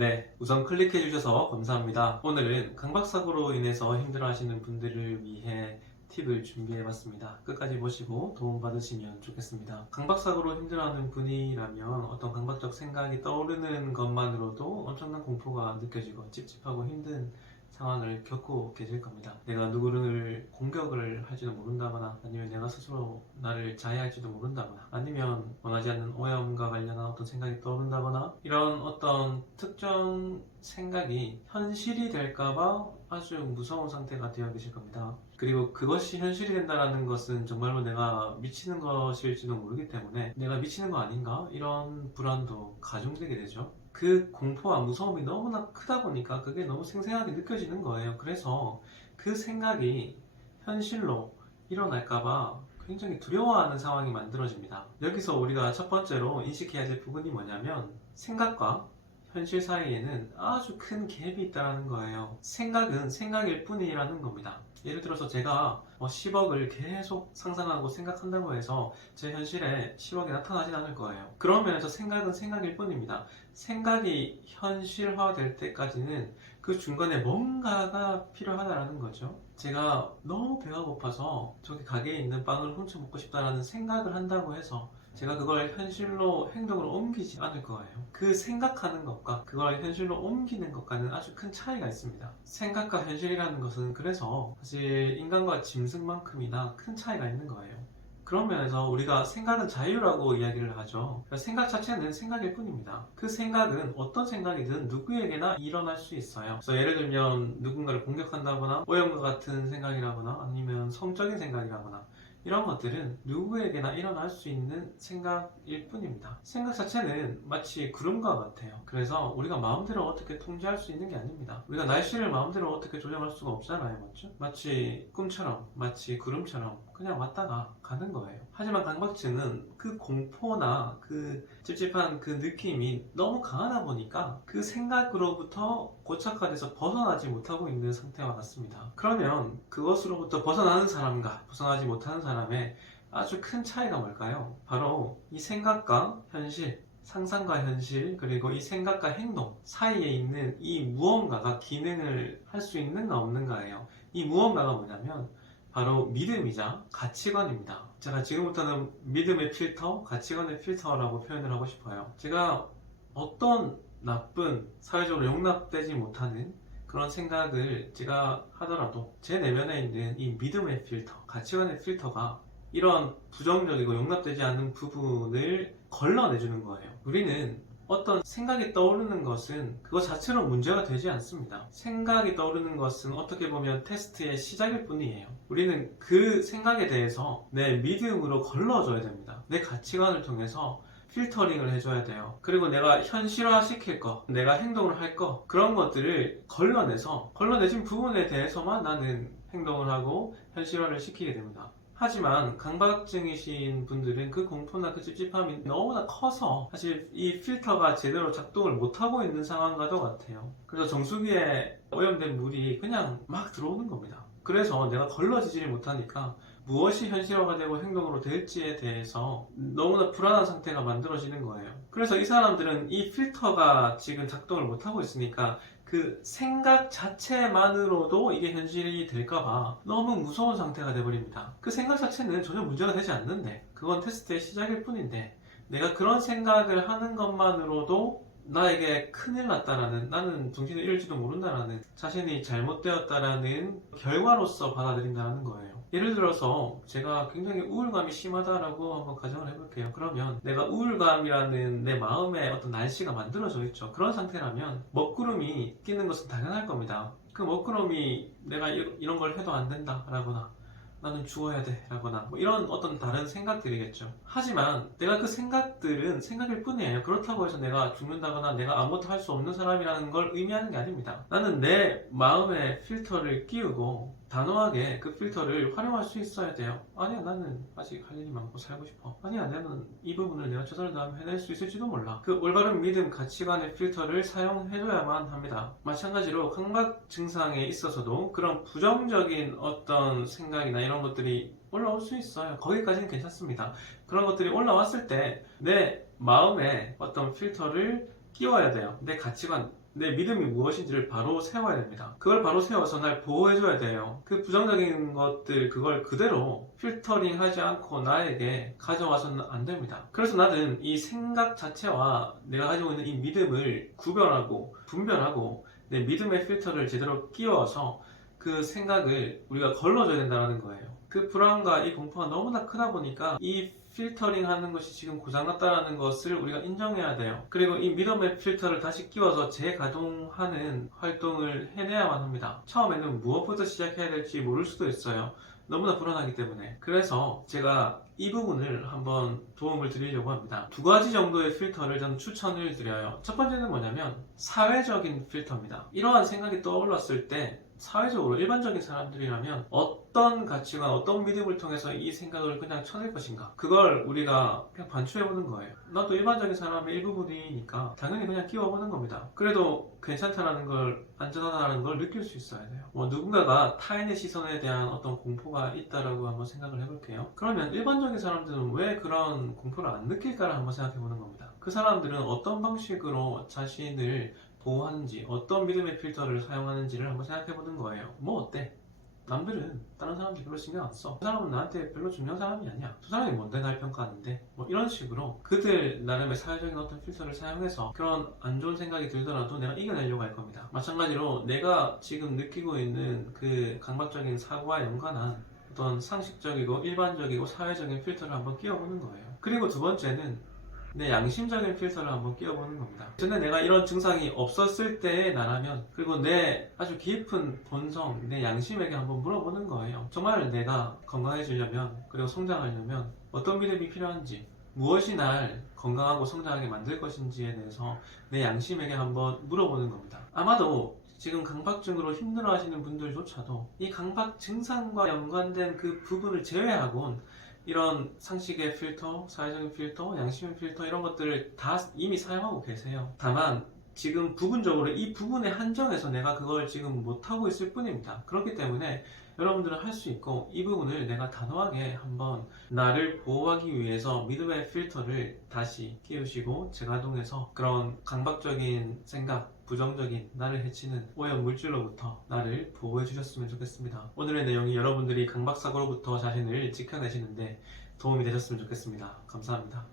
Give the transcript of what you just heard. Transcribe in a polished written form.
네, 우선 클릭해 주셔서 감사합니다. 오늘은 강박사고로 인해서 힘들어하시는 분들을 위해 팁을 준비해 봤습니다. 끝까지 보시고 도움 받으시면 좋겠습니다. 강박사고로 힘들어하는 분이라면 어떤 강박적 생각이 떠오르는 것만으로도 엄청난 공포가 느껴지고 찝찝하고 힘든 상황을 겪고 계실 겁니다. 내가 누구를 공격을 할지도 모른다거나, 아니면 내가 스스로 나를 자해할지도 모른다거나, 아니면 원하지 않는 오염과 관련한 어떤 생각이 떠오른다거나, 이런 어떤 특정 생각이 현실이 될까봐 아주 무서운 상태가 되어 계실 겁니다. 그리고 그것이 현실이 된다는 것은 정말로 내가 미치는 것일지도 모르기 때문에 내가 미치는 거 아닌가? 이런 불안도 가중되게 되죠. 그 공포와 무서움이 너무나 크다 보니까 그게 너무 생생하게 느껴지는 거예요. 그래서 그 생각이 현실로 일어날까봐 굉장히 두려워하는 상황이 만들어집니다. 여기서 우리가 첫 번째로 인식해야 될 부분이 뭐냐면, 생각과 현실 사이에는 아주 큰 갭이 있다는 거예요. 생각은 생각일 뿐이라는 겁니다. 예를 들어서 제가 10억을 계속 상상하고 생각한다고 해서 제 현실에 10억이 나타나진 않을 거예요. 그런 면에서 생각은 생각일 뿐입니다. 생각이 현실화될 때까지는 그 중간에 뭔가가 필요하다는 거죠. 제가 너무 배가 고파서 저기 가게에 있는 빵을 훔쳐 먹고 싶다라는 생각을 한다고 해서 제가 그걸 현실로 행동으로 옮기지 않을 거예요. 그 생각하는 것과 그걸 현실로 옮기는 것과는 아주 큰 차이가 있습니다. 생각과 현실이라는 것은 그래서 사실 인간과 짐승만큼이나 큰 차이가 있는 거예요. 그런 면에서 우리가 생각은 자유라고 이야기를 하죠. 생각 자체는 생각일 뿐입니다. 그 생각은 어떤 생각이든 누구에게나 일어날 수 있어요. 그래서 예를 들면 누군가를 공격한다거나, 오염과 같은 생각이라거나, 아니면 성적인 생각이라거나, 이런 것들은 누구에게나 일어날 수 있는 생각일 뿐입니다. 생각 자체는 마치 구름과 같아요. 그래서 우리가 마음대로 어떻게 통제할 수 있는 게 아닙니다. 우리가 날씨를 마음대로 어떻게 조정할 수가 없잖아요, 맞죠? 마치 꿈처럼, 마치 구름처럼 그냥 왔다가 가는 거예요. 하지만 강박증은 그 공포나 그 찝찝한 그 느낌이 너무 강하다 보니까 그 생각으로부터 고착화돼서 벗어나지 못하고 있는 상태와 같습니다. 그러면 그것으로부터 벗어나는 사람과 벗어나지 못하는 사람의 아주 큰 차이가 뭘까요? 바로 이 생각과 현실, 상상과 현실, 그리고 이 생각과 행동 사이에 있는 이 무언가가 기능을 할 수 있는가 없는가예요. 이 무언가가 뭐냐면 바로 믿음이자 가치관입니다. 제가 지금부터는 믿음의 필터, 가치관의 필터라고 표현을 하고 싶어요. 제가 어떤 나쁜, 사회적으로 용납되지 못하는 그런 생각을 제가 하더라도 제 내면에 있는 이 믿음의 필터, 가치관의 필터가 이런 부정적이고 용납되지 않는 부분을 걸러내주는 거예요. 우리는 어떤 생각이 떠오르는 것은 그것 자체로 문제가 되지 않습니다. 생각이 떠오르는 것은 어떻게 보면 테스트의 시작일 뿐이에요. 우리는 그 생각에 대해서 내 믿음으로 걸러줘야 됩니다. 내 가치관을 통해서 필터링을 해줘야 돼요. 그리고 내가 현실화 시킬 거, 내가 행동을 할 거, 그런 것들을 걸러내서 걸러내진 부분에 대해서만 나는 행동을 하고 현실화를 시키게 됩니다. 하지만 강박증이신 분들은 그 공포나 그 찝찝함이 너무나 커서 사실 이 필터가 제대로 작동을 못하고 있는 상황과도 같아요. 그래서 정수기에 오염된 물이 그냥 막 들어오는 겁니다. 그래서 내가 걸러지질 못하니까 무엇이 현실화가 되고 행동으로 될지에 대해서 너무나 불안한 상태가 만들어지는 거예요. 그래서 이 사람들은 이 필터가 지금 작동을 못하고 있으니까 그 생각 자체만으로도 이게 현실이 될까봐 너무 무서운 상태가 돼버립니다. 그 생각 자체는 전혀 문제가 되지 않는데, 그건 테스트의 시작일 뿐인데, 내가 그런 생각을 하는 것만으로도 나에게 큰일 났다라는, 나는 정신을 잃을지도 모른다라는, 자신이 잘못되었다라는 결과로서 받아들인다는 거예요. 예를 들어서 제가 굉장히 우울감이 심하다라고 한번 가정을 해볼게요. 그러면 내가 우울감이라는 내 마음의 어떤 날씨가 만들어져 있죠. 그런 상태라면 먹구름이 끼는 것은 당연할 겁니다. 그 먹구름이 내가 이런 걸 해도 안 된다 라거나, 나는 죽어야 돼 라거나, 뭐 이런 어떤 다른 생각들이겠죠. 하지만 내가 그 생각들은 생각일 뿐이에요. 그렇다고 해서 내가 죽는다거나 내가 아무것도 할 수 없는 사람이라는 걸 의미하는 게 아닙니다. 나는 내 마음의 필터를 끼우고 단호하게 그 필터를 활용할 수 있어야 돼요. 아니야, 나는 아직 할 일이 많고 살고 싶어. 아니야, 나는 이 부분을 내가 조사를 다음에 해낼 수 있을지도 몰라. 그 올바른 믿음, 가치관의 필터를 사용해줘야만 합니다. 마찬가지로 강박 증상에 있어서도 그런 부정적인 어떤 생각이나 이런 것들이 올라올 수 있어요. 거기까지는 괜찮습니다. 그런 것들이 올라왔을 때 내 마음에 어떤 필터를 끼워야 돼요. 내 가치관, 내 믿음이 무엇인지를 바로 세워야 됩니다. 그걸 바로 세워서 날 보호해줘야 돼요. 그 부정적인 것들 그걸 그대로 필터링 하지 않고 나에게 가져와서는 안 됩니다. 그래서 나는 이 생각 자체와 내가 가지고 있는 이 믿음을 구별하고 분별하고 내 믿음의 필터를 제대로 끼워서 그 생각을 우리가 걸러줘야 된다는 거예요. 그 불안과 이 공포가 너무나 크다 보니까 이 필터링 하는 것이 지금 고장났다는 것을 우리가 인정해야 돼요. 그리고 이 믿음의 필터를 다시 끼워서 재가동하는 활동을 해내야만 합니다. 처음에는 무엇부터 시작해야 될지 모를 수도 있어요. 너무나 불안하기 때문에. 그래서 제가 이 부분을 한번 도움을 드리려고 합니다. 두 가지 정도의 필터를 저는 추천을 드려요. 첫 번째는 뭐냐면 사회적인 필터입니다. 이러한 생각이 떠올랐을 때 사회적으로 일반적인 사람들이라면 어떤 가치관, 어떤 믿음을 통해서 이 생각을 그냥 쳐낼 것인가, 그걸 우리가 그냥 반추해보는 거예요. 나도 일반적인 사람의 일부분이니까 당연히 그냥 끼워보는 겁니다. 그래도 괜찮다라는 걸, 안전하다는 걸 느낄 수 있어야 돼요. 누군가가 타인의 시선에 대한 어떤 공포가 있다라고 한번 생각을 해볼게요. 그러면 일반적인 사람들은 왜 그런 공포를 안 느낄까를 한번 생각해보는 겁니다. 그 사람들은 어떤 방식으로 자신을 보호하는지, 어떤 믿음의 필터를 사용하는지를 한번 생각해보는 거예요. 뭐 어때? 남들은 다른 사람들 별로 신경 안 써. 그 사람은 나한테 별로 중요한 사람이 아니야. 저 사람이 뭔데 날 평가하는데? 뭐 이런 식으로 그들 나름의 사회적인 어떤 필터를 사용해서 그런 안 좋은 생각이 들더라도 내가 이겨내려고 할 겁니다. 마찬가지로 내가 지금 느끼고 있는 그 강박적인 사고와 연관한 어떤 상식적이고 일반적이고 사회적인 필터를 한번 끼워보는 거예요. 그리고 두 번째는 내 양심적인 필터를 한번 끼워보는 겁니다. 전에 내가 이런 증상이 없었을 때의 나라면, 그리고 내 아주 깊은 본성, 내 양심에게 한번 물어보는 거예요. 정말 내가 건강해지려면, 그리고 성장하려면 어떤 믿음이 필요한지, 무엇이 날 건강하고 성장하게 만들 것인지에 대해서 내 양심에게 한번 물어보는 겁니다. 아마도 지금 강박증으로 힘들어하시는 분들조차도 이 강박 증상과 연관된 그 부분을 제외하고는 이런 상식의 필터, 사회적인 필터, 양심의 필터 이런 것들을 다 이미 사용하고 계세요. 다만 지금 부분적으로 이 부분에 한정해서 내가 그걸 지금 못하고 있을 뿐입니다. 그렇기 때문에 여러분들은 할 수 있고, 이 부분을 내가 단호하게 한번 나를 보호하기 위해서 믿음의 필터를 다시 끼우시고 재가동해서 그런 강박적인 생각, 부정적인 나를 해치는 오염 물질로부터 나를 보호해 주셨으면 좋겠습니다. 오늘의 내용이 여러분들이 강박사고로부터 자신을 지켜내시는데 도움이 되셨으면 좋겠습니다. 감사합니다.